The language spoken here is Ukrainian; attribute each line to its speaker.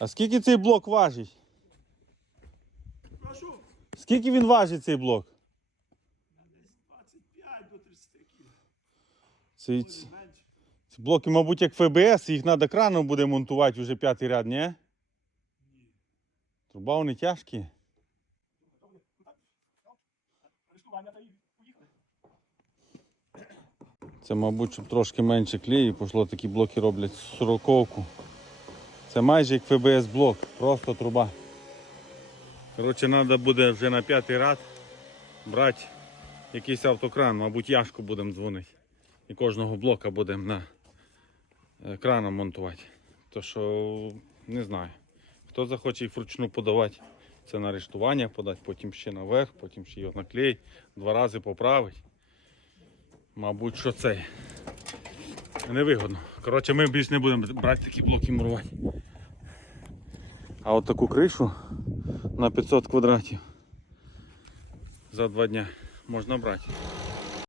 Speaker 1: А скільки цей блок важить?
Speaker 2: Прошу,
Speaker 1: Скільки він важить цей блок?
Speaker 2: десь 25 до 30 кг.
Speaker 1: Цей, ці блоки, мабуть, як ФБС, їх треба краном буде монтувати вже п'ятий ряд, ні?
Speaker 2: Ні.
Speaker 1: Труба вони тяжкі. Це, мабуть, щоб трошки менше клею пішло, такі блоки роблять сороковку. Це майже як ФБС блок, просто труба. Коротше, треба буде вже на п'ятий ряд брати якийсь автокран, мабуть, яшку будемо дзвонити. І кожного блока будемо на е, краном монтувати. То що не знаю. Хто захоче їх вручну подавати, це на арештування подати, потім ще наверх, потім ще його наклеїть, два рази поправити. Мабуть, що це. Невигодно. Коротше, ми більше не будемо брати такі блоки мурувати. А от таку кришу на 500 квадратів за два дня можна брати.